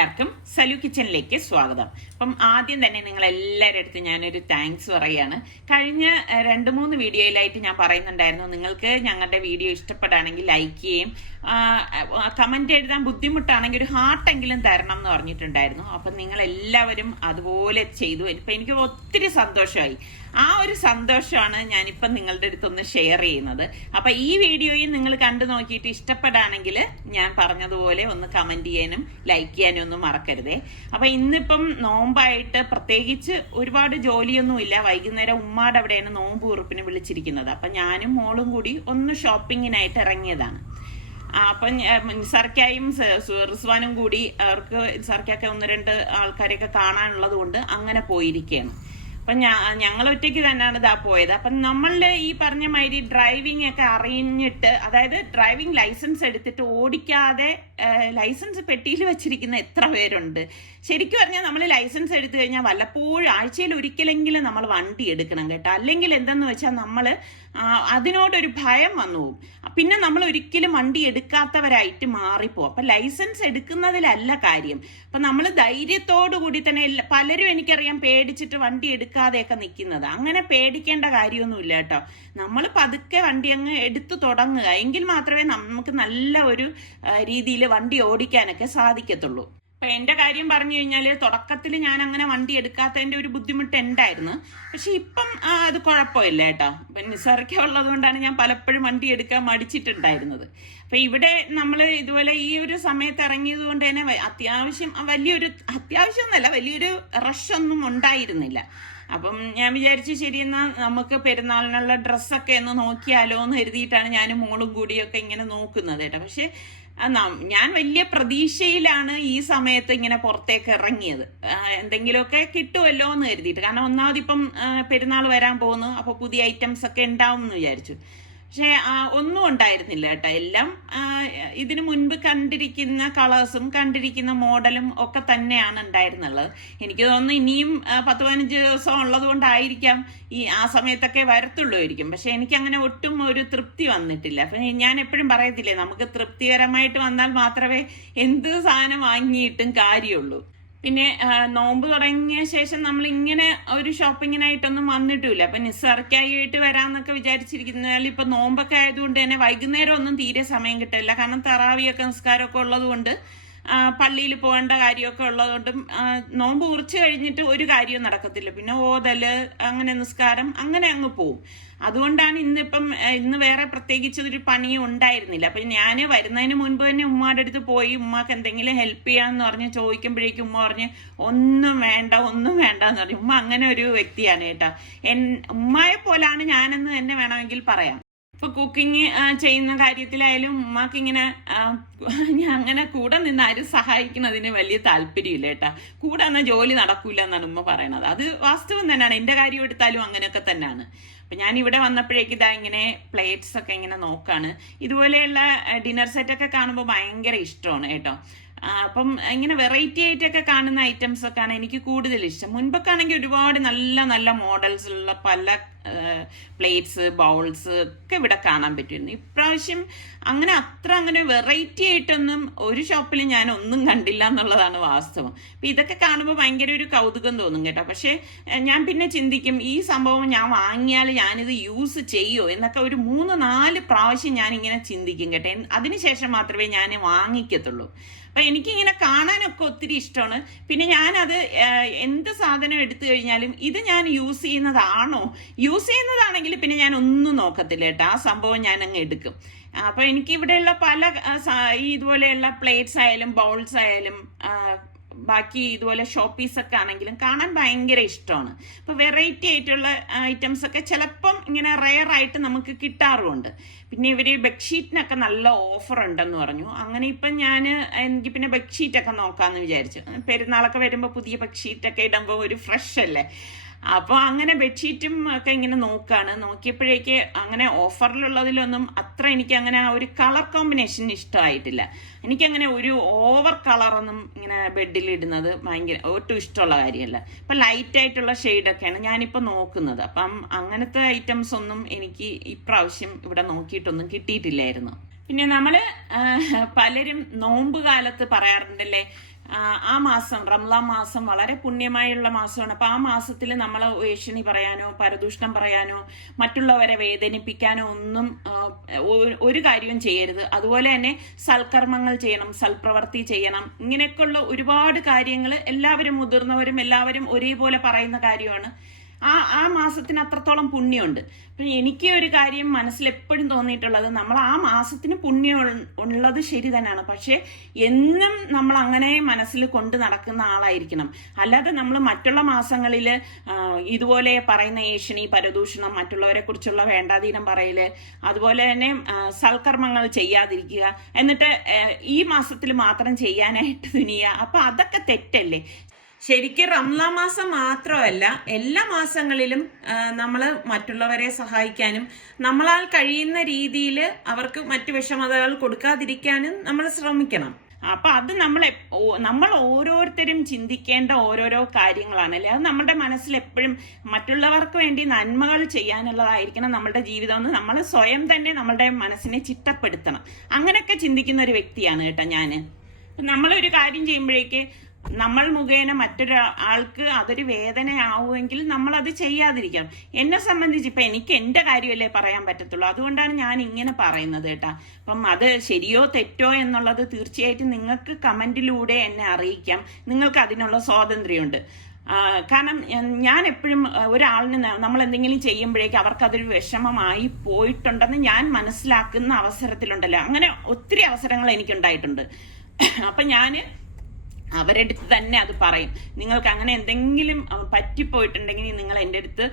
എല്ലാവർക്കും സലു കിച്ചണിലേക്ക് സ്വാഗതം. അപ്പം ആദ്യം തന്നെ നിങ്ങൾ എല്ലാവരുടെ അടുത്ത് ഞാനൊരു താങ്ക്സ് പറയുകയാണ്. കഴിഞ്ഞ 2-3 വീഡിയോയിലായിട്ട് ഞാൻ പറയുന്നുണ്ടായിരുന്നു, നിങ്ങൾക്ക് ഞങ്ങളുടെ വീഡിയോ ഇഷ്ടപ്പെടുകയാണെങ്കിൽ ലൈക്ക് ചെയ്യുകയും കമന്റ് എഴുതാൻ ബുദ്ധിമുട്ടാണെങ്കിൽ ഒരു ഹാർട്ടെങ്കിലും തരണം എന്ന് പറഞ്ഞിട്ടുണ്ടായിരുന്നു. അപ്പം നിങ്ങൾ എല്ലാവരും അതുപോലെ ചെയ്തു. ഇപ്പം എനിക്ക് ഒത്തിരി സന്തോഷമായി. ആ ഒരു സന്തോഷമാണ് ഞാനിപ്പം നിങ്ങളുടെ അടുത്തൊന്ന് ഷെയർ ചെയ്യുന്നത്. അപ്പം ഈ വീഡിയോയും നിങ്ങൾ കണ്ടു നോക്കിയിട്ട് ഇഷ്ടപ്പെടുകയാണെങ്കിൽ ഞാൻ പറഞ്ഞതുപോലെ ഒന്ന് കമന്റ് ചെയ്യാനും ലൈക്ക് ചെയ്യാനും ഒന്നും മറക്കരുതേ. അപ്പം ഇന്നിപ്പം നോമ്പായിട്ട് പ്രത്യേകിച്ച് ഒരുപാട് ജോലിയൊന്നുമില്ല. വൈകുന്നേരം ഉമ്മാടെ അവിടെയാണ് നോമ്പ് ഉറുപ്പിന് വിളിച്ചിരിക്കുന്നത്. അപ്പം ഞാനും മോളും കൂടി ഒന്ന് ഷോപ്പിങ്ങിനായിട്ട് ഇറങ്ങിയതാണ്. അപ്പം സർക്കായും റിസ്വാനും കൂടി അവർക്ക് സർക്കൊക്കെ 1-2 ആൾക്കാരെയൊക്കെ കാണാനുള്ളത് കൊണ്ട് അങ്ങനെ പോയിരിക്കുകയാണ്. അപ്പം ഞങ്ങൾ ഒറ്റയ്ക്ക് തന്നെയാണ് ഇതാ പോയത്. അപ്പം നമ്മളുടെ ഈ പറഞ്ഞ മാതിരി ഡ്രൈവിംഗ് ഒക്കെ അറിഞ്ഞിട്ട്, അതായത് ഡ്രൈവിംഗ് ലൈസൻസ് എടുത്തിട്ട് ഓടിക്കാതെ ലൈസൻസ് പെട്ടിയിൽ വെച്ചിരിക്കുന്ന എത്ര പേരുണ്ട്. ശരിക്കും പറഞ്ഞാൽ നമ്മൾ ലൈസൻസ് എടുത്തു കഴിഞ്ഞാൽ വല്ലപ്പോഴും ആഴ്ചയിൽ ഒരിക്കലെങ്കിലും നമ്മൾ വണ്ടി എടുക്കണം കേട്ടോ. അല്ലെങ്കിൽ എന്തെന്ന് വെച്ചാൽ നമ്മൾ അതിനോടൊരു ഭയം വന്നു പോകും. പിന്നെ നമ്മൾ ഒരിക്കലും വണ്ടി എടുക്കാത്തവരായിട്ട് മാറിപ്പോവും. അപ്പം ലൈസൻസ് എടുക്കുന്നതിലല്ല കാര്യം. അപ്പം നമ്മൾ ധൈര്യത്തോടു കൂടി തന്നെ പലരും എനിക്കറിയാം പേടിച്ചിട്ട് വണ്ടി എടുക്കാതെയൊക്കെ നിൽക്കുന്നത്. അങ്ങനെ പേടിക്കേണ്ട കാര്യമൊന്നുമില്ല കേട്ടോ. നമ്മൾ പതുക്കെ വണ്ടി അങ്ങ് എടുത്തു തുടങ്ങുക, എങ്കിൽ മാത്രമേ നമുക്ക് നല്ല ഒരു രീതിയിൽ വണ്ടി ഓടിക്കാനൊക്കെ സാധിക്കത്തുള്ളൂ. അപ്പം എൻ്റെ കാര്യം പറഞ്ഞു കഴിഞ്ഞാൽ തുടക്കത്തിൽ ഞാൻ അങ്ങനെ വണ്ടി എടുക്കാത്തതിൻ്റെ ഒരു ബുദ്ധിമുട്ട് ഉണ്ടായിരുന്നു. പക്ഷെ ഇപ്പം അത് കുഴപ്പമില്ല കേട്ടോ. ഇപ്പം നിസ്സാരൊക്കെ ഉള്ളത് കൊണ്ടാണ് ഞാൻ പലപ്പോഴും വണ്ടി എടുക്കാൻ മടിച്ചിട്ടുണ്ടായിരുന്നത്. അപ്പം ഇവിടെ നമ്മൾ ഇതുപോലെ ഈ ഒരു സമയത്ത് ഇറങ്ങിയത് കൊണ്ട് തന്നെ അത്യാവശ്യം എന്നല്ല വലിയൊരു റഷൊന്നും ഉണ്ടായിരുന്നില്ല. അപ്പം ഞാൻ വിചാരിച്ചു ശരിയെന്നാൽ നമുക്ക് പെരുന്നാളിനുള്ള ഡ്രസ്സൊക്കെ ഒന്ന് നോക്കിയാലോ എന്ന് കരുതിയിട്ടാണ് ഞാനും മോളും കൂടിയൊക്കെ ഇങ്ങനെ നോക്കുന്നത് കേട്ടോ. പക്ഷെ ഞാൻ വലിയ പ്രതീക്ഷയിലാണ് ഈ സമയത്ത് ഇങ്ങനെ പുറത്തേക്ക് ഇറങ്ങിയത്. എന്തെങ്കിലുമൊക്കെ കിട്ടുമല്ലോ എന്ന് കരുതിയിട്ട്. കാരണം ഒന്നാമതിപ്പം പെരുന്നാൾ വരാൻ പോകുന്നു, അപ്പോൾ പുതിയ ഐറ്റംസ് ഒക്കെ ഉണ്ടാവും എന്ന് വിചാരിച്ചു. പക്ഷെ ഒന്നും ഉണ്ടായിരുന്നില്ല കേട്ടോ. എല്ലാം ഇതിനു മുൻപ് കണ്ടിരിക്കുന്ന കളേഴ്സും കണ്ടിരിക്കുന്ന മോഡലും ഒക്കെ തന്നെയാണ് ഉണ്ടായിരുന്നുള്ളത്. എനിക്ക് തോന്നുന്നു ഇനിയും 10-15 ദിവസം ഉള്ളത് കൊണ്ടായിരിക്കാം ആ സമയത്തൊക്കെ വരത്തുള്ളൂയിരിക്കും. പക്ഷെ എനിക്കങ്ങനെ ഒട്ടും ഒരു തൃപ്തി വന്നിട്ടില്ല. അപ്പം ഞാൻ എപ്പോഴും പറയത്തില്ലേ, നമുക്ക് തൃപ്തികരമായിട്ട് വന്നാൽ മാത്രമേ എന്ത് സാധനം വാങ്ങിയിട്ടും കാര്യമുള്ളൂ. പിന്നെ നോമ്പ് തുടങ്ങിയ ശേഷം നമ്മൾ ഇങ്ങനെ ഒരു ഷോപ്പിങ്ങിനായിട്ടൊന്നും വന്നിട്ടില്ല. അപ്പം നിസ്സാർക്കായിട്ട് വരാമെന്നൊക്കെ വിചാരിച്ചിരിക്കുന്നതിൽ ഇപ്പം നോമ്പൊക്കെ ആയതുകൊണ്ട് തന്നെ വൈകുന്നേരം ഒന്നും തീരെ സമയം കിട്ടില്ല. കാരണം തറാവിയൊക്കെ നിസ്കാരമൊക്കെ ഉള്ളതുകൊണ്ട് പള്ളിയിൽ പോകേണ്ട കാര്യമൊക്കെ ഉള്ളതുകൊണ്ടും നോമ്പ് ഉറിച്ച് കഴിഞ്ഞിട്ട് ഒരു കാര്യവും നടക്കത്തില്ല. പിന്നെ ഓതല്, അങ്ങനെ നിസ്കാരം, അങ്ങനെ അങ്ങ് പോവും. അതുകൊണ്ടാണ് ഇന്ന് വേറെ പ്രത്യേകിച്ച് ഒരു പണിയും ഉണ്ടായിരുന്നില്ല. അപ്പം ഞാൻ വരുന്നതിന് മുൻപ് തന്നെ ഉമ്മാടെ അടുത്ത് പോയി ഉമ്മാക്ക് എന്തെങ്കിലും ഹെൽപ്പ് ചെയ്യാന്ന് പറഞ്ഞ് ചോദിക്കുമ്പോഴേക്കും ഉമ്മ പറഞ്ഞ് ഒന്നും വേണ്ട എന്ന് പറഞ്ഞു. ഉമ്മ അങ്ങനെ ഒരു വ്യക്തിയാണ് കേട്ടോ. ഉമ്മയെ പോലാണ് ഞാനെന്ന് തന്നെ വേണമെങ്കിൽ പറയാം. ഇപ്പൊ കുക്കിംഗ് ചെയ്യുന്ന കാര്യത്തിലായാലും ഉമ്മാക്ക് ഇങ്ങനെ അങ്ങനെ കൂടെ നിന്ന് ആരും സഹായിക്കുന്നതിന് വലിയ താല്പര്യമില്ല കേട്ടാ. കൂടെ എന്നാൽ ജോലി നടക്കൂല എന്നാണ് ഉമ്മ പറയണത്. അത് വാസ്തവം തന്നെയാണ്. എൻ്റെ കാര്യം എടുത്താലും അങ്ങനെയൊക്കെ തന്നെയാണ്. അപ്പം ഞാൻ ഇവിടെ വന്നപ്പോഴേക്ക് ഇതാ ഇങ്ങനെ പ്ലേറ്റ്സ് ഒക്കെ ഇങ്ങനെ നോക്കാണ്. ഇതുപോലെയുള്ള ഡിന്നർ സെറ്റൊക്കെ കാണുമ്പോൾ ഭയങ്കര ഇഷ്ടമാണ് കേട്ടോ. അപ്പം ഇങ്ങനെ വെറൈറ്റി ആയിട്ടൊക്കെ കാണുന്ന ഐറ്റംസ് ഒക്കെയാണ് എനിക്ക് കൂടുതൽ ഇഷ്ടം. മുൻപൊക്കെ ആണെങ്കിൽ ഒരുപാട് നല്ല നല്ല മോഡൽസിലുള്ള പല പ്ലേറ്റ്സ്, ബൗൾസ് ഒക്കെ ഇവിടെ കാണാൻ പറ്റുമായിരുന്നു. ഇപ്രാവശ്യം അങ്ങനെ വെറൈറ്റി ആയിട്ടൊന്നും ഒരു ഷോപ്പിൽ ഞാൻ ഒന്നും കണ്ടില്ല എന്നുള്ളതാണ് വാസ്തവം. അപ്പം ഇതൊക്കെ കാണുമ്പോൾ ഭയങ്കര ഒരു കൗതുകം തോന്നും കേട്ടോ. പക്ഷേ ഞാൻ പിന്നെ ചിന്തിക്കും, ഈ സംഭവം ഞാൻ വാങ്ങിയാൽ ഞാനിത് യൂസ് ചെയ്യുമോ എന്നൊക്കെ ഒരു 3-4 പ്രാവശ്യം ഞാനിങ്ങനെ ചിന്തിക്കും കേട്ടോ. അതിനുശേഷം മാത്രമേ ഞാൻ വാങ്ങിക്കത്തുള്ളൂ. അപ്പം എനിക്കിങ്ങനെ കാണാനൊക്കെ ഒത്തിരി ഇഷ്ടമാണ്. പിന്നെ ഞാനത് എന്ത് സാധനം എടുത്തു കഴിഞ്ഞാലും ഇത് ഞാൻ യൂസ് ചെയ്യുന്നതാണെങ്കിൽ പിന്നെ ഞാൻ ഒന്നും നോക്കത്തില്ല കേട്ടോ. ആ സംഭവം ഞാൻ അങ്ങ് എടുക്കും. അപ്പം എനിക്കിവിടെയുള്ള പല ഇതുപോലെയുള്ള പ്ലേറ്റ്സ് ആയാലും ബൗൾസ് ആയാലും ബാക്കി ഇതുപോലെ ഷോപ്പീസൊക്കെ ആണെങ്കിലും കാണാൻ ഭയങ്കര ഇഷ്ടമാണ്. അപ്പോൾ വെറൈറ്റി ആയിട്ടുള്ള ഐറ്റംസ് ഒക്കെ ചിലപ്പം ഇങ്ങനെ റെയർ ആയിട്ട് നമുക്ക് കിട്ടാറുമുണ്ട്. പിന്നെ ഇവർ ബെഡ്ഷീറ്റിനൊക്കെ നല്ല ഓഫർ ഉണ്ടെന്ന് പറഞ്ഞു. അങ്ങനെ ഇപ്പം എനിക്ക് പിന്നെ ബെഡ്ഷീറ്റൊക്കെ നോക്കാമെന്ന് വിചാരിച്ചു. പെരുന്നാളൊക്കെ വരുമ്പോൾ പുതിയ ബെഡ്ഷീറ്റൊക്കെ ഇടുമ്പോൾ ഒരു ഫ്രഷ് അല്ലേ. അപ്പോൾ അങ്ങനെ ബെഡ്ഷീറ്റും ഒക്കെ ഇങ്ങനെ നോക്കിയപ്പോഴേക്ക് അങ്ങനെ ഓഫറിലുള്ളതിലൊന്നും അത്ര എനിക്ക് അങ്ങനെ ആ ഒരു കളർ കോമ്പിനേഷൻ ഇഷ്ടമായിട്ടില്ല. എനിക്കങ്ങനെ ഒരു ഓവർ കളറൊന്നും ഇങ്ങനെ ബെഡിൽ ഇടുന്നത് ഒട്ടും ഇഷ്ടമുള്ള കാര്യമല്ല. ഇപ്പം ലൈറ്റായിട്ടുള്ള ഷെയ്ഡൊക്കെയാണ് ഞാനിപ്പോൾ നോക്കുന്നത്. അപ്പം അങ്ങനത്തെ ഐറ്റംസ് ഒന്നും എനിക്ക് ഇപ്രാവശ്യം ഇവിടെ നോക്കിയിട്ടൊന്നും കിട്ടിയിട്ടില്ലായിരുന്നു. പിന്നെ നമ്മൾ പലരും നോമ്പ് കാലത്ത് പറയാറുണ്ടല്ലേ, ആ മാസം റംലാൻ മാസം വളരെ പുണ്യമായുള്ള മാസമാണ്. അപ്പോൾ ആ മാസത്തിൽ നമ്മൾ ഏഷണി പറയാനോ പരദൂഷണം പറയാനോ മറ്റുള്ളവരെ വേദനിപ്പിക്കാനോ ഒന്നും ഒരു കാര്യവും ചെയ്യരുത്. അതുപോലെ തന്നെ സൽക്കർമ്മങ്ങൾ ചെയ്യണം, സൽപ്രവൃത്തി ചെയ്യണം. ഇങ്ങനെയൊക്കെയുള്ള ഒരുപാട് കാര്യങ്ങൾ എല്ലാവരും മുതിർന്നവരും എല്ലാവരും ഒരേപോലെ പറയുന്ന കാര്യമാണ്. ആ മാസത്തിന് അത്രത്തോളം പുണ്യമുണ്ട്. അപ്പം എനിക്ക് ഒരു കാര്യം മനസ്സിൽ എപ്പോഴും തോന്നിയിട്ടുള്ളത്, നമ്മൾ ആ മാസത്തിന് പുണ്യം ഉള്ളത് ശരി തന്നെയാണ്, പക്ഷെ എന്നും നമ്മൾ അങ്ങനെ മനസ്സിൽ കൊണ്ട് നടക്കുന്ന ആളായിരിക്കണം. അല്ലാതെ നമ്മൾ മറ്റുള്ള മാസങ്ങളിൽ ഇതുപോലെ പറയുന്ന ഏഷണി പരദൂഷണം മറ്റുള്ളവരെ കുറിച്ചുള്ള വേണ്ടാതീനം പറയല്, അതുപോലെ തന്നെ സൽക്കർമ്മങ്ങൾ ചെയ്യാതിരിക്കുക, എന്നിട്ട് ഈ മാസത്തിൽ മാത്രം ചെയ്യാനായിട്ട് തുനിയുക. അപ്പൊ അതൊക്കെ തെറ്റല്ലേ? ശരിക്കും റംലാൻ മാസം മാത്രമല്ല, എല്ലാ മാസങ്ങളിലും നമ്മൾ മറ്റുള്ളവരെ സഹായിക്കാനും നമ്മളാൽ കഴിയുന്ന രീതിയിൽ അവർക്ക് മറ്റു വിഷമതകൾ കൊടുക്കാതിരിക്കാനും നമ്മൾ ശ്രമിക്കണം. അപ്പൊ അത് നമ്മൾ ഓരോരുത്തരും ചിന്തിക്കേണ്ട ഓരോരോ കാര്യങ്ങളാണല്ലേ. അത് നമ്മുടെ മനസ്സിൽ എപ്പോഴും മറ്റുള്ളവർക്ക് വേണ്ടി നന്മകൾ ചെയ്യാനുള്ളതായിരിക്കണം നമ്മുടെ ജീവിതം എന്ന് നമ്മൾ സ്വയം തന്നെ നമ്മളുടെ മനസ്സിനെ ചിട്ടപ്പെടുത്തണം. അങ്ങനെയൊക്കെ ചിന്തിക്കുന്ന ഒരു വ്യക്തിയാണ് കേട്ടോ ഞാൻ. നമ്മളൊരു കാര്യം ചെയ്യുമ്പോഴേക്ക് നമ്മൾ മുഖേന മറ്റൊരാൾക്ക് അതൊരു വേദനയാവുമെങ്കിൽ നമ്മൾ അത് ചെയ്യാതിരിക്കണം. എന്നെ സംബന്ധിച്ച് ഇപ്പം എനിക്ക് എൻ്റെ കാര്യമല്ലേ പറയാൻ പറ്റത്തുള്ളൂ, അതുകൊണ്ടാണ് ഞാൻ ഇങ്ങനെ പറയുന്നത് കേട്ടാ. അപ്പം അത് ശരിയോ തെറ്റോ എന്നുള്ളത് തീർച്ചയായിട്ടും നിങ്ങൾക്ക് കമൻറ്റിലൂടെ എന്നെ അറിയിക്കാം. നിങ്ങൾക്ക് അതിനുള്ള സ്വാതന്ത്ര്യമുണ്ട്. കാരണം ഞാൻ എപ്പോഴും ഒരാളിന് നമ്മൾ എന്തെങ്കിലും ചെയ്യുമ്പോഴേക്ക് അവർക്കതൊരു വിഷമമായി പോയിട്ടുണ്ടെന്ന് ഞാൻ മനസ്സിലാക്കുന്ന അവസരത്തിലുണ്ടല്ലോ, അങ്ങനെ ഒത്തിരി അവസരങ്ങൾ എനിക്കുണ്ടായിട്ടുണ്ട്. അപ്പം ഞാൻ അവരുടെ അടുത്ത് തന്നെ അത് പറയും, നിങ്ങൾക്ക് അങ്ങനെ എന്തെങ്കിലും പറ്റിപ്പോയിട്ടുണ്ടെങ്കിൽ നിങ്ങൾ എൻ്റെ അടുത്ത്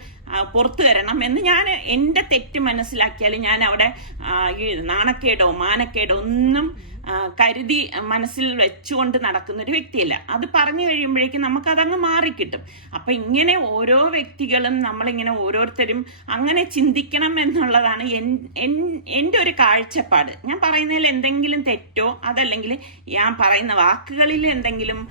പുറത്തു തരണം എന്ന്. ഞാൻ എൻ്റെ തെറ്റ് മനസ്സിലാക്കിയാൽ ഞാൻ അവിടെ ഈ നാണക്കേടോ മാനക്കേടോ ഒന്നും കരുതി മനസ്സിൽ വെച്ചുകൊണ്ട് നടക്കുന്ന ഒരു വ്യക്തിയല്ല. അത് പറഞ്ഞു കഴിയുമ്പോഴേക്കും നമുക്കതങ്ങ് മാറിക്കിട്ടും. അപ്പം ഇങ്ങനെ ഓരോ വ്യക്തികളും നമ്മളിങ്ങനെ ഓരോരുത്തരും അങ്ങനെ ചിന്തിക്കണം എന്നുള്ളതാണ് എൻ്റെ ഒരു കാഴ്ചപ്പാട്. ഞാൻ പറയുന്നതിൽ എന്തെങ്കിലും തെറ്റോ അതല്ലെങ്കിൽ ഞാൻ പറയുന്ന വാക്കുകളിൽ എന്തെങ്കിലും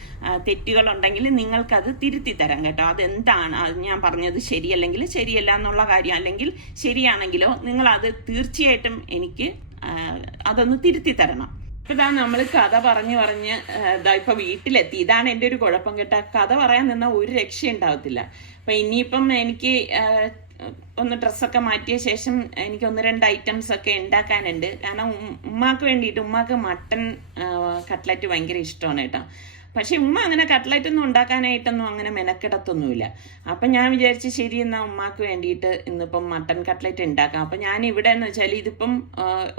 തെറ്റുകളുണ്ടെങ്കിൽ നിങ്ങൾക്കത് തിരുത്തി തരാം കേട്ടോ. അതെന്താണ് അത് ഞാൻ പറഞ്ഞത് ശരിയല്ലെങ്കിൽ ശരിയല്ല എന്നുള്ള കാര്യം, അല്ലെങ്കിൽ ശരിയാണെങ്കിലോ നിങ്ങളത് തീർച്ചയായിട്ടും എനിക്ക് അതൊന്ന് തിരുത്തി തരണം. ഇതാ നമ്മൾ കഥ പറഞ്ഞ് ഇതാ ഇപ്പൊ വീട്ടിലെത്തി. ഇതാണ് എൻ്റെ ഒരു കുഴപ്പം കേട്ടാ, കഥ പറയാൻ നിന്നാൽ ഒരു രക്ഷയുണ്ടാവത്തില്ല. അപ്പൊ ഇനിയിപ്പം എനിക്ക് ഒന്ന് ഡ്രസ്സൊക്കെ മാറ്റിയ ശേഷം എനിക്ക് 1-2 ഐറ്റംസ് ഒക്കെ ഉണ്ടാക്കാനുണ്ട്. കാരണം ഉമ്മാക്ക് വേണ്ടിയിട്ട്, ഉമ്മാക്ക് മട്ടൻ കട്ട്ലറ്റ് ഭയങ്കര ഇഷ്ടമാണ് കേട്ടോ. പക്ഷെ ഉമ്മ അങ്ങനെ കട്ട്ലറ്റ് ഒന്നും ഉണ്ടാക്കാനായിട്ടൊന്നും അങ്ങനെ മെനക്കെടത്തൊന്നുമില്ല. അപ്പം ഞാൻ വിചാരിച്ച് ശരി എന്നാൽ ഉമ്മാക്ക് വേണ്ടിയിട്ട് ഇന്നിപ്പം മട്ടൻ കട്ട്ലറ്റ് ഉണ്ടാക്കാം. അപ്പം ഞാൻ ഇവിടെ എന്ന് വെച്ചാൽ ഇതിപ്പം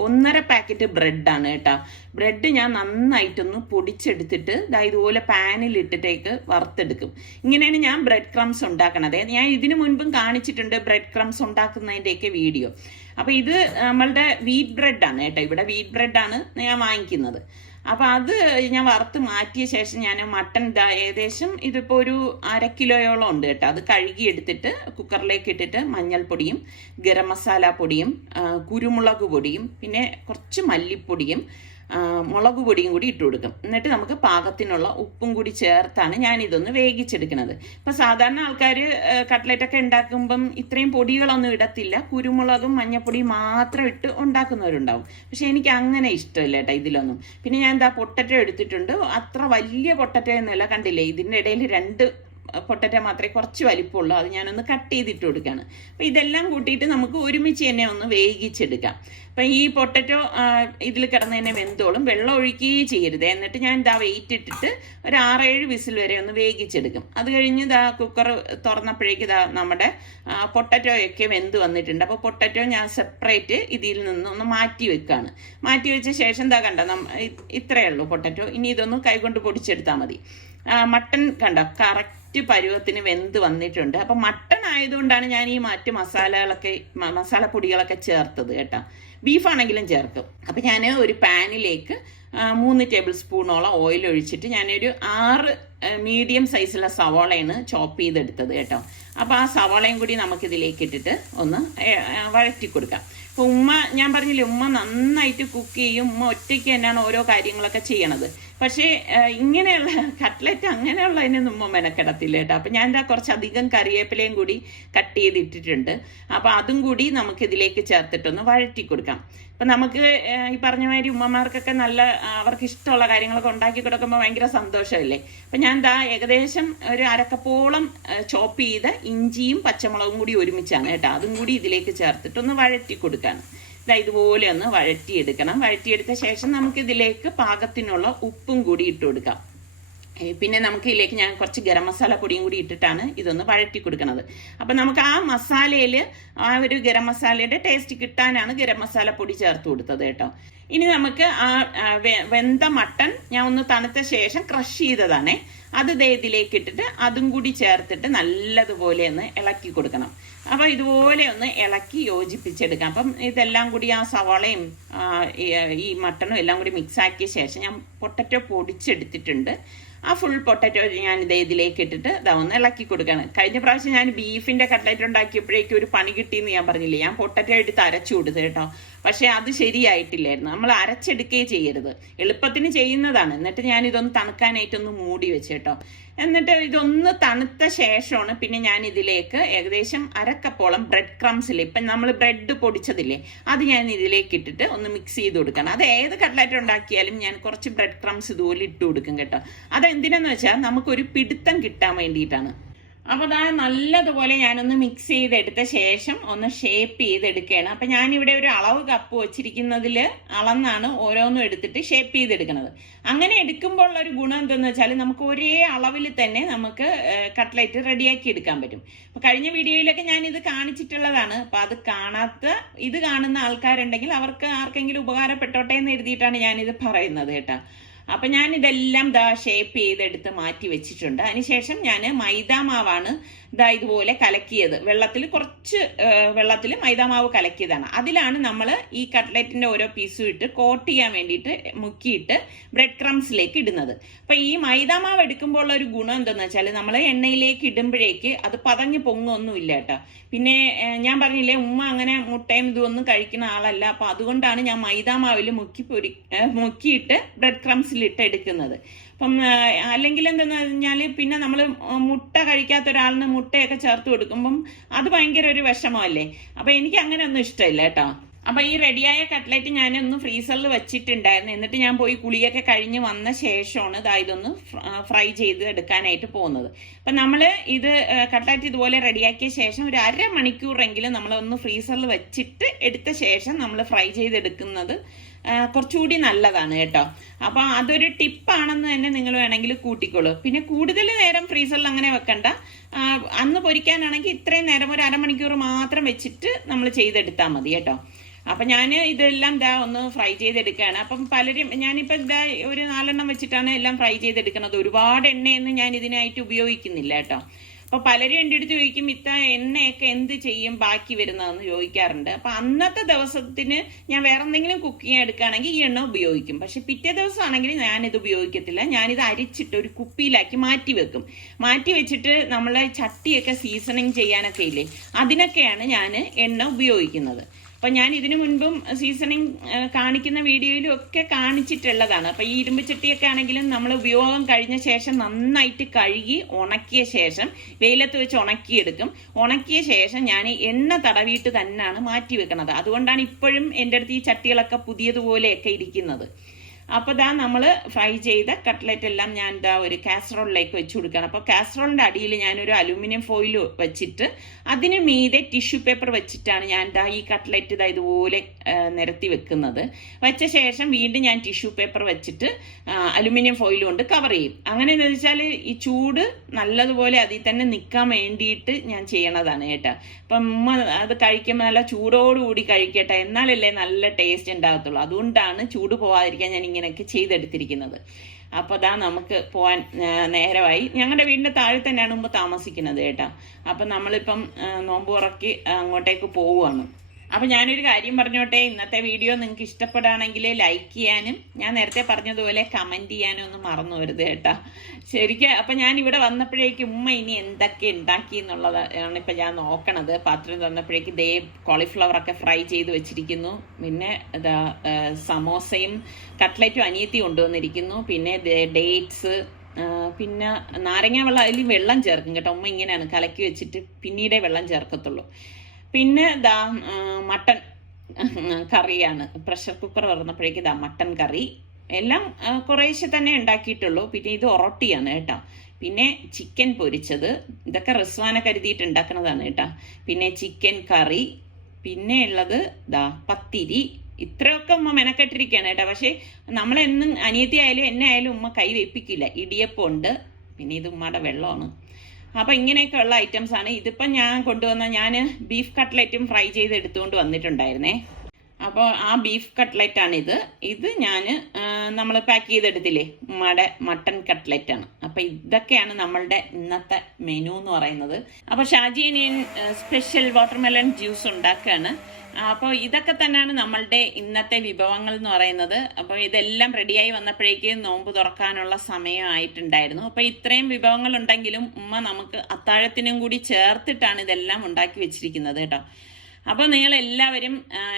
1.5 പാക്കറ്റ് ബ്രെഡാണ് കേട്ടോ. ബ്രെഡ് ഞാൻ നന്നായിട്ടൊന്ന് പൊടിച്ചെടുത്തിട്ട് ഇതുപോലെ പാനിലിട്ടിട്ടേക്ക് വറുത്തെടുക്കും. ഇങ്ങനെയാണ് ഞാൻ ബ്രെഡ് ക്രംസ് ഉണ്ടാക്കണത്. ഞാൻ ഇതിനു മുൻപും കാണിച്ചിട്ടുണ്ട് ബ്രെഡ് ക്രംസ് ഉണ്ടാക്കുന്നതിൻ്റെയൊക്കെ വീഡിയോ. അപ്പം ഇത് നമ്മളുടെ വീറ്റ് ബ്രെഡാണ് കേട്ടോ. ഇവിടെ വീറ്റ് ബ്രെഡാണ് ഞാൻ വാങ്ങിക്കുന്നത്. അപ്പം അത് ഞാൻ വറുത്ത് മാറ്റിയ ശേഷം ഞാൻ മട്ടൻ ഏകദേശം ഇതിപ്പോൾ ഒരു 1/2 കിലോയോളം ഉണ്ട് കേട്ടോ. അത് കഴുകി എടുത്തിട്ട് കുക്കറിലേക്ക് ഇട്ടിട്ട് മഞ്ഞൾപ്പൊടിയും ഗരം മസാല പൊടിയും കുരുമുളക് പൊടിയും പിന്നെ കുറച്ച് മല്ലിപ്പൊടിയും മുളക് പൊടിയും കൂടി ഇട്ട് കൊടുക്കും. എന്നിട്ട് നമുക്ക് പാകത്തിനുള്ള ഉപ്പും കൂടി ചേർത്താണ് ഞാനിതൊന്ന് വേവിച്ചെടുക്കുന്നത്. ഇപ്പം സാധാരണ ആൾക്കാർ കട്ട്ലറ്റൊക്കെ ഉണ്ടാക്കുമ്പം ഇത്രയും പൊടികളൊന്നും ഇടത്തില്ല, കുരുമുളകും മഞ്ഞപ്പൊടിയും മാത്രം ഇട്ട് ഉണ്ടാക്കുന്നവരുണ്ടാവും. പക്ഷെ എനിക്ക് അങ്ങനെ ഇഷ്ടമില്ല കേട്ടോ ഇതിലൊന്നും. പിന്നെ ഞാൻ പൊട്ടറ്റോ എടുത്തിട്ടുണ്ട്. അത്ര വലിയ പൊട്ടറ്റോ ഒന്നുമല്ല, കണ്ടില്ലേ ഇതിൻ്റെ ഇടയിൽ 2 പൊട്ടറ്റോ മാത്രമേ കുറച്ച് വലിപ്പമുള്ളൂ. അത് ഞാനൊന്ന് കട്ട് ചെയ്തിട്ട് കൊടുക്കുകയാണ്. അപ്പം ഇതെല്ലാം കൂട്ടിയിട്ട് നമുക്ക് ഒരുമിച്ച് തന്നെ ഒന്ന് വേവിച്ചെടുക്കാം. അപ്പം ഈ പൊട്ടറ്റോ ഇതിൽ കിടന്ന് തന്നെ വെന്തോളും, വെള്ളം ഒഴിക്കുകയേ ചെയ്യരുത്. എന്നിട്ട് ഞാൻ വെയിറ്റ് ഇട്ടിട്ട് ഒരു 6-7 വിസിൽ വരെ ഒന്ന് വേവിച്ചെടുക്കും. അത് കഴിഞ്ഞ് കുക്കർ തുറന്നപ്പോഴേക്ക് നമ്മുടെ പൊട്ടറ്റോയൊക്കെ വെന്ത് വന്നിട്ടുണ്ട്. അപ്പോൾ പൊട്ടറ്റോ ഞാൻ സെപ്പറേറ്റ് ഇതിൽ നിന്നൊന്ന് മാറ്റി വെക്കുകയാണ്. മാറ്റി വെച്ച ശേഷം കണ്ട ഇത്രയേ ഉള്ളൂ പൊട്ടറ്റോ. ഇനി ഇതൊന്ന് കൈകൊണ്ട് പൊടിച്ചെടുത്താൽ മതി. മട്ടൻ കണ്ടോ കറക്റ്റ് പരുവത്തിന് വെന്ത് വന്നിട്ടുണ്ട്. അപ്പം മട്ടൺ ആയതുകൊണ്ടാണ് ഞാൻ ഈ മറ്റ് മസാലപ്പൊടികളൊക്കെ ചേർത്തത് കേട്ടോ. ബീഫാണെങ്കിലും ചേർക്കും. അപ്പം ഞാൻ ഒരു പാനിലേക്ക് 3 ടേബിൾ സ്പൂണോളം ഓയിൽ ഒഴിച്ചിട്ട് ഞാനൊരു 6 മീഡിയം സൈസുള്ള സവാളയാണ് ചോപ്പ് ചെയ്തെടുത്തത് കേട്ടോ. അപ്പോൾ ആ സവാളയും കൂടി നമുക്കിതിലേക്ക് ഇട്ടിട്ട് ഒന്ന് വഴറ്റി കൊടുക്കാം. അപ്പോൾ ഞാൻ പറഞ്ഞില്ലേ ഉമ്മ നന്നായിട്ട് കുക്ക് ചെയ്യും. ഉമ്മ ഒറ്റയ്ക്ക് തന്നെയാണ് ഓരോ കാര്യങ്ങളൊക്കെ ചെയ്യണത്. പക്ഷേ ഇങ്ങനെയുള്ള കട്ട്ലറ്റ് അങ്ങനെയുള്ളതിനൊന്നും ഉമ്മ മെനക്കെടത്തില്ല കേട്ടോ. അപ്പം ഞാൻ എന്താ കുറച്ചധികം കറിവേപ്പിലയും കൂടി കട്ട് ചെയ്തിട്ടിട്ടുണ്ട്. അപ്പം അതും കൂടി നമുക്ക് ഇതിലേക്ക് ചേർത്തിട്ടൊന്ന് വഴറ്റി കൊടുക്കാം. അപ്പം നമുക്ക് ഈ പറഞ്ഞ മാതിരി ഉമ്മമാർക്കൊക്കെ നല്ല അവർക്ക് ഇഷ്ടമുള്ള കാര്യങ്ങളൊക്കെ ഉണ്ടാക്കി കൊടുക്കുമ്പോൾ ഭയങ്കര സന്തോഷമല്ലേ. അപ്പം ഞാൻ എന്താ ഏകദേശം ഒരു അരക്കപ്പോളം ചോപ്പ് ചെയ്ത ഇഞ്ചിയും പച്ചമുളകും കൂടി ഒരുമിച്ചാണ് കേട്ടോ. അതും കൂടി ഇതിലേക്ക് ചേർത്തിട്ടൊന്ന് വഴറ്റി കൊടുക്കുകയാണ്. ഇതുപോലെ ഒന്ന് വഴറ്റിയെടുക്കണം. വഴറ്റിയെടുത്ത ശേഷം നമുക്ക് ഇതിലേക്ക് പാകത്തിനുള്ള ഉപ്പും കൂടി ഇട്ട് കൊടുക്കാം. പിന്നെ നമുക്ക് ഇതിലേക്ക് ഞാൻ കുറച്ച് ഗരം മസാല പൊടിയും കൂടി ഇട്ടിട്ടാണ് ഇതൊന്ന് വഴറ്റി കൊടുക്കുന്നത്. അപ്പം നമുക്ക് ആ മസാലയിൽ ആ ഒരു ഗരം മസാലയുടെ ടേസ്റ്റ് കിട്ടാനാണ് ഗരം മസാല പൊടി ചേർത്ത് കൊടുത്തത് കേട്ടോ. ഇനി നമുക്ക് ആ വെന്ത മട്ടൺ ഞാൻ ഒന്ന് തണുത്ത ശേഷം ക്രഷ് ചെയ്തതാണേ, അത് ഇതിലേക്ക് ഇട്ടിട്ട് അതും കൂടി ചേർത്തിട്ട് നല്ലതുപോലെ ഒന്ന് ഇളക്കി കൊടുക്കണം. അപ്പം ഇതുപോലെ ഒന്ന് ഇളക്കി യോജിപ്പിച്ചെടുക്കാം. അപ്പം ഇതെല്ലാം കൂടി ആ സവാളയും ഈ മട്ടണും എല്ലാം കൂടി മിക്സ് ആക്കിയ ശേഷം ഞാൻ പൊട്ടറ്റോ പൊടിച്ചെടുത്തിട്ടുണ്ട്. ആ ഫുൾ പൊട്ടറ്റോ ഞാൻ ഇതിലേക്ക് ഇട്ടിട്ട് ഒന്ന് ഇളക്കി കൊടുക്കുകയാണ്. കഴിഞ്ഞ പ്രാവശ്യം ഞാൻ ബീഫിന്റെ കട്ട്ലറ്റ് ഉണ്ടാക്കിയപ്പോഴേക്കും ഒരു പണി കിട്ടിയെന്ന് ഞാൻ പറഞ്ഞില്ലേ, ഞാൻ പൊട്ടറ്റോ എടുത്ത് അരച്ചു കൊടുത്തു കേട്ടോ. പക്ഷെ അത് ശരിയായിട്ടില്ലായിരുന്നു. നമ്മൾ അരച്ചെടുക്കുകയേ ചെയ്യരുത്, എളുപ്പത്തിന് ചെയ്യുന്നതാണ്. എന്നിട്ട് ഞാൻ ഇതൊന്ന് തണുക്കാനായിട്ടൊന്ന് മൂടി വെച്ച് കേട്ടോ. എന്നിട്ട് ഇതൊന്ന് തണുത്ത ശേഷമാണ് പിന്നെ ഞാൻ ഇതിലേക്ക് ഏകദേശം അരക്കപ്പോളം ബ്രെഡ് ക്രംസിൽ, ഇപ്പം നമ്മൾ ബ്രെഡ് പൊടിച്ചതില്ലേ, അത് ഞാൻ ഇതിലേക്ക് ഇട്ടിട്ട് ഒന്ന് മിക്സ് ചെയ്ത് കൊടുക്കണം. അത് ഏത് കട്ട്ലറ്റ് ഉണ്ടാക്കിയാലും ഞാൻ കുറച്ച് ബ്രെഡ് ക്രംസ് ഇതുപോലെ ഇട്ട് കൊടുക്കും കേട്ടോ. അതെന്തിനാന്ന് വെച്ചാൽ നമുക്കൊരു പിടുത്തം കിട്ടാൻ വേണ്ടിയിട്ടാണ്. അപ്പോൾ അതാ നല്ലതുപോലെ ഞാനൊന്ന് മിക്സ് ചെയ്തെടുത്ത ശേഷം ഒന്ന് ഷേപ്പ് ചെയ്തെടുക്കുകയാണ്. അപ്പം ഞാനിവിടെ ഒരു അളവ് കപ്പ് വെച്ചിരിക്കുന്നതിൽ അളന്നാണ് ഓരോന്നും എടുത്തിട്ട് ഷേപ്പ് ചെയ്തെടുക്കുന്നത്. അങ്ങനെ എടുക്കുമ്പോൾ ഉള്ള ഒരു ഗുണം എന്തെന്ന് വെച്ചാൽ നമുക്ക് ഒരേ അളവിൽ തന്നെ നമുക്ക് കട്ട്ലറ്റ് റെഡിയാക്കി എടുക്കാൻ പറ്റും. അപ്പോൾ കഴിഞ്ഞ വീഡിയോയിലൊക്കെ ഞാനിത് കാണിച്ചിട്ടുള്ളതാണ്. അപ്പോൾ അത് ഇത് കാണുന്ന ആൾക്കാരുണ്ടെങ്കിൽ അവർക്ക് ആർക്കെങ്കിലും ഉപകാരപ്പെട്ടോട്ടെ എന്ന് എഴുതിയിട്ടാണ് ഞാനിത് പറയുന്നത് കേട്ടോ. അപ്പം ഞാൻ ഇതെല്ലാം ഷേപ്പ് ചെയ്തെടുത്ത് മാറ്റി വെച്ചിട്ടുണ്ട്. അതിനുശേഷം ഞാൻ മൈദാമാവാണ് ഇതുപോലെ കലക്കിയത്, വെള്ളത്തിൽ മൈദാമാവ് കലക്കിയതാണ്. അതിലാണ് നമ്മൾ ഈ കട്ട്ലറ്റിന്റെ ഓരോ പീസും ഇട്ട് കോട്ട് ചെയ്യാൻ വേണ്ടിയിട്ട് മുക്കിയിട്ട് ബ്രെഡ് ക്രംസിലേക്ക് ഇടുന്നത്. അപ്പൊ ഈ മൈദാമാവ് എടുക്കുമ്പോൾ ഉള്ള ഒരു ഗുണം എന്താന്ന് വെച്ചാൽ നമ്മൾ എണ്ണയിലേക്ക് ഇടുമ്പോഴേക്ക് അത് പതഞ്ഞ് പൊങ്ങൊന്നുമില്ല കേട്ടോ. പിന്നെ ഞാൻ പറഞ്ഞില്ലേ, ഉമ്മ അങ്ങനെ മുട്ടയും ഇതൊന്നും കഴിക്കുന്ന ആളല്ല. അപ്പൊ അതുകൊണ്ടാണ് ഞാൻ മൈദാമാവിൽ മുക്കിയിട്ട് ബ്രെഡ് ക്രംസിലിട്ട് എടുക്കുന്നത്. അപ്പം അല്ലെങ്കിൽ എന്താന്ന് പറഞ്ഞാൽ പിന്നെ നമ്മൾ മുട്ട കഴിക്കാത്ത ഒരാളിന് മുട്ടയൊക്കെ ചേർത്ത് കൊടുക്കുമ്പം അത് ഭയങ്കര ഒരു വിഷമമല്ലേ. അപ്പം എനിക്ക് അങ്ങനെ ഒന്നും ഇഷ്ടമില്ല കേട്ടോ. അപ്പം ഈ റെഡിയായ കട്ട്ലറ്റ് ഞാനൊന്ന് ഫ്രീസറിൽ വെച്ചിട്ടുണ്ടായിരുന്നു. എന്നിട്ട് ഞാൻ പോയി കുളിയൊക്കെ കഴിഞ്ഞ് വന്ന ശേഷമാണ് ഇതൊന്ന് ഫ്രൈ ചെയ്ത് എടുക്കാനായിട്ട് പോകുന്നത്. അപ്പം നമ്മൾ ഇത് കട്ട്ലറ്റ് ഇതുപോലെ റെഡിയാക്കിയ ശേഷം ഒരു അരമണിക്കൂറെങ്കിലും നമ്മളൊന്ന് ഫ്രീസറിൽ വെച്ചിട്ട് എടുത്ത ശേഷം നമ്മൾ ഫ്രൈ ചെയ്തെടുക്കുന്നത് കുറച്ചുകൂടി നല്ലതാണ് കേട്ടോ. അപ്പൊ അതൊരു ടിപ്പാണെന്ന് തന്നെ നിങ്ങൾ വേണമെങ്കിൽ കൂട്ടിക്കോളൂ. പിന്നെ കൂടുതൽ നേരം ഫ്രീസറിൽ അങ്ങനെ വെക്കണ്ട. അന്ന് പൊരിക്കാനാണെങ്കിൽ ഇത്രയും നേരം ഒരു അരമണിക്കൂർ മാത്രം വെച്ചിട്ട് നമ്മൾ ചെയ്തെടുത്താൽ മതി കേട്ടോ. അപ്പൊ ഞാൻ ഇതെല്ലാം ഒന്ന് ഫ്രൈ ചെയ്തെടുക്കുകയാണ്. അപ്പം പലരും ഞാനിപ്പോ ഒരു 4 എണ്ണം വെച്ചിട്ടാണ് എല്ലാം ഫ്രൈ ചെയ്തെടുക്കുന്നത്. ഒരുപാട് എണ്ണയൊന്നും ഞാൻ ഇതിനായിട്ട് ഉപയോഗിക്കുന്നില്ല കേട്ടോ. അപ്പൊ പലരും എൻ്റെ അടുത്ത് ചോദിക്കും, ഇത്ത എണ്ണയൊക്കെ എന്ത് ചെയ്യും ബാക്കി വരുന്നതെന്ന് ചോദിക്കാറുണ്ട്. അപ്പൊ അന്നത്തെ ദിവസത്തിന് ഞാൻ വേറെ എന്തെങ്കിലും കുക്കിംഗ് എടുക്കുകയാണെങ്കിൽ ഈ എണ്ണ ഉപയോഗിക്കും. പക്ഷെ പിറ്റേ ദിവസം ആണെങ്കിൽ ഞാനിത് ഉപയോഗിക്കത്തില്ല. ഞാനിത് അരിച്ചിട്ട് ഒരു കുപ്പിയിലാക്കി മാറ്റി വെക്കും. മാറ്റി വെച്ചിട്ട് നമ്മളെ ചട്ടിയൊക്കെ സീസണിങ് ചെയ്യാനൊക്കെ ഇല്ലേ, അതിനൊക്കെയാണ് ഞാൻ എണ്ണ ഉപയോഗിക്കുന്നത്. അപ്പൊ ഞാൻ ഇതിനു മുൻപും സീസണിങ് കാണിക്കുന്ന വീഡിയോയിലും ഒക്കെ കാണിച്ചിട്ടുള്ളതാണ്. അപ്പൊ ഈ ഇരുമ്പ് ചട്ടിയൊക്കെ ആണെങ്കിലും നമ്മൾ ഉപയോഗം കഴിഞ്ഞ ശേഷം നന്നായിട്ട് കഴുകി ഉണക്കിയ ശേഷം വെയിലത്ത് വെച്ച് ഉണക്കിയെടുക്കും. ഉണക്കിയ ശേഷം ഞാൻ എണ്ണ തടവിയിട്ട് തന്നെയാണ് മാറ്റി വെക്കുന്നത്. അതുകൊണ്ടാണ് ഇപ്പോഴും എൻ്റെ അടുത്ത് ഈ ചട്ടികളൊക്കെ പുതിയതുപോലെയൊക്കെ ഇരിക്കുന്നത്. അപ്പോൾ നമ്മൾ ഫ്രൈ ചെയ്ത കട്ട്ലറ്റ് എല്ലാം ഞാൻ ഒരു കാസറോളിലേക്ക് വെച്ച് കൊടുക്കണം. അപ്പോൾ കാസറോളിൻ്റെ അടിയിൽ ഞാനൊരു അലൂമിനിയം ഫോയിൽ വെച്ചിട്ട് അതിന് മീതെ ടിഷ്യൂ പേപ്പർ വെച്ചിട്ടാണ് ഞാൻ ഈ കട്ട്ലറ്റ് ഇതുപോലെ നിരത്തി വെക്കുന്നത്. വെച്ച ശേഷം വീണ്ടും ഞാൻ ടിഷ്യൂ പേപ്പർ വെച്ചിട്ട് അലൂമിനിയം ഫോയിൽ കൊണ്ട് കവർ ചെയ്യും. അങ്ങനെ എന്ന് വെച്ചാൽ ഈ ചൂട് നല്ലതുപോലെ അതിൽ തന്നെ നിൽക്കാൻ വേണ്ടിയിട്ട് ഞാൻ ചെയ്യണതാണ് കേട്ടോ. അപ്പം ഉമ്മ അത് കഴിക്കുമ്പോൾ നല്ല ചൂടോടുകൂടി കഴിക്കട്ടെ, എന്നാലല്ലേ നല്ല ടേസ്റ്റ് ഉണ്ടാകത്തുള്ളൂ. അതുകൊണ്ടാണ് ചൂട് പോവാതിരിക്കാൻ ഞാൻ ഇങ്ങനെയൊക്കെ ചെയ്തെടുത്തിരിക്കുന്നത്. അപ്പോൾ നമുക്ക് പോവാൻ നേരമായി. ഞങ്ങളുടെ വീടിൻ്റെ താഴെ തന്നെയാണ് മുമ്പ് താമസിക്കുന്നത് കേട്ടോ. അപ്പം നമ്മളിപ്പം നോമ്പ് തുറക്കി അങ്ങോട്ടേക്ക് പോവുകയാണ്. അപ്പൊ ഞാനൊരു കാര്യം പറഞ്ഞോട്ടെ, ഇന്നത്തെ വീഡിയോ നിങ്ങൾക്ക് ഇഷ്ടപ്പെടുകയാണെങ്കിൽ ലൈക്ക് ചെയ്യാനും ഞാൻ നേരത്തെ പറഞ്ഞതുപോലെ കമന്റ് ചെയ്യാനും ഒന്നും മറന്നു വരുത് കേട്ടോ. ശരിക്കും അപ്പൊ ഞാൻ ഇവിടെ വന്നപ്പോഴേക്കും ഉമ്മ ഇനി എന്തൊക്കെ ഉണ്ടാക്കി എന്നുള്ളതാണ് ഇപ്പൊ ഞാൻ നോക്കണത്. പാത്രം തന്നപ്പോഴേക്ക് ദേ കോളിഫ്ലവർ ഒക്കെ ഫ്രൈ ചെയ്ത് വെച്ചിരിക്കുന്നു. പിന്നെ സമോസയും കട്ട്ലറ്റും അനിയത്തി കൊണ്ടുവന്നിരിക്കുന്നു. പിന്നെ ഡേറ്റ്സ്, പിന്നെ നാരങ്ങ വെള്ളം, അതിൽ വെള്ളം ചേർക്കും കേട്ടോ. ഉമ്മ ഇങ്ങനെയാണ് കലക്കി വെച്ചിട്ട് പിന്നീടേ വെള്ളം ചേർക്കത്തുള്ളൂ. പിന്നെ മട്ടൺ കറിയാണ്. പ്രഷർ കുക്കർ തുറന്നപ്പോഴേക്ക് മട്ടൺ കറി എല്ലാം കുറേശ്ശെ തന്നെ ഉണ്ടാക്കിയിട്ടുള്ളൂ. പിന്നെ ഇത് ഒറോട്ടിയാണ് കേട്ടോ. പിന്നെ ചിക്കൻ പൊരിച്ചത്, ഇതൊക്കെ റിസ്വാനെ കരുതിയിട്ട് ഉണ്ടാക്കുന്നതാണ് കേട്ടോ. പിന്നെ ചിക്കൻ കറി, പിന്നെ ഉള്ളത് പത്തിരി. ഇത്രയൊക്കെ ഉമ്മ മെനക്കെട്ടിരിക്കുകയാണ് കേട്ടോ. പക്ഷെ നമ്മളെന്നും അനിയത്തി ആയാലും എന്നെ ആയാലും ഉമ്മ കൈ വെപ്പിക്കില്ല. ഇടിയപ്പം ഉണ്ട്, പിന്നെ ഇത് ഉമ്മയുടെ വെള്ളമാണ്. അപ്പൊ ഇങ്ങനെയൊക്കെ ഉള്ള ഐറ്റംസ് ആണ്. ഇതിപ്പം ഞാൻ കൊണ്ടുവന്ന, ഞാൻ ബീഫ് കട്ട്ലറ്റും ഫ്രൈ ചെയ്ത് എടുത്തുകൊണ്ട് വന്നിട്ടുണ്ടായിരുന്നേ. അപ്പോൾ ആ ബീഫ് കട്ട്ലറ്റ് ആണ് ഇത് ഞാൻ നമ്മൾ പാക്ക് ചെയ്തെടുത്തില്ലേ, ഉമ്മയുടെ മട്ടൺ കട്ട്ലറ്റ് ആണ്. അപ്പൊ ഇതൊക്കെയാണ് നമ്മളുടെ ഇന്നത്തെ മെനു എന്ന് പറയുന്നത്. അപ്പൊ ഷാജിയൻ സ്പെഷ്യൽ വാട്ടർമെലൺ ജ്യൂസ് ഉണ്ടാക്കുകയാണ്. അപ്പോൾ ഇതൊക്കെ തന്നെയാണ് നമ്മളുടെ ഇന്നത്തെ വിഭവങ്ങൾ എന്ന് പറയുന്നത്. അപ്പോൾ ഇതെല്ലാം റെഡിയായി വന്നപ്പോഴേക്ക് നോമ്പ് തുറക്കാനുള്ള സമയമായിട്ടുണ്ടായിരുന്നു. അപ്പോൾ ഇത്രയും വിഭവങ്ങൾ ഉണ്ടെങ്കിലും ഉമ്മ നമുക്ക് അത്താഴത്തിനും കൂടി ചേർത്തിട്ടാണ് ഇതെല്ലാം ഉണ്ടാക്കി വെച്ചിരിക്കുന്നത് കേട്ടോ. അപ്പോൾ നിങ്ങൾ എല്ലാവരും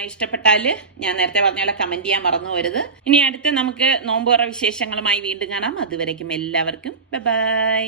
ഇഷ്ടപ്പെട്ടാൽ ഞാൻ നേരത്തെ പറഞ്ഞ പോലെ കമന്റ് ചെയ്യാൻ മറന്നു പോരുത്. ഇനി അടുത്ത് നമുക്ക് നോമ്പ് തുറ വിശേഷങ്ങളുമായി വീണ്ടും കാണാം. അതുവരേക്കും എല്ലാവർക്കും ബൈ ബൈ.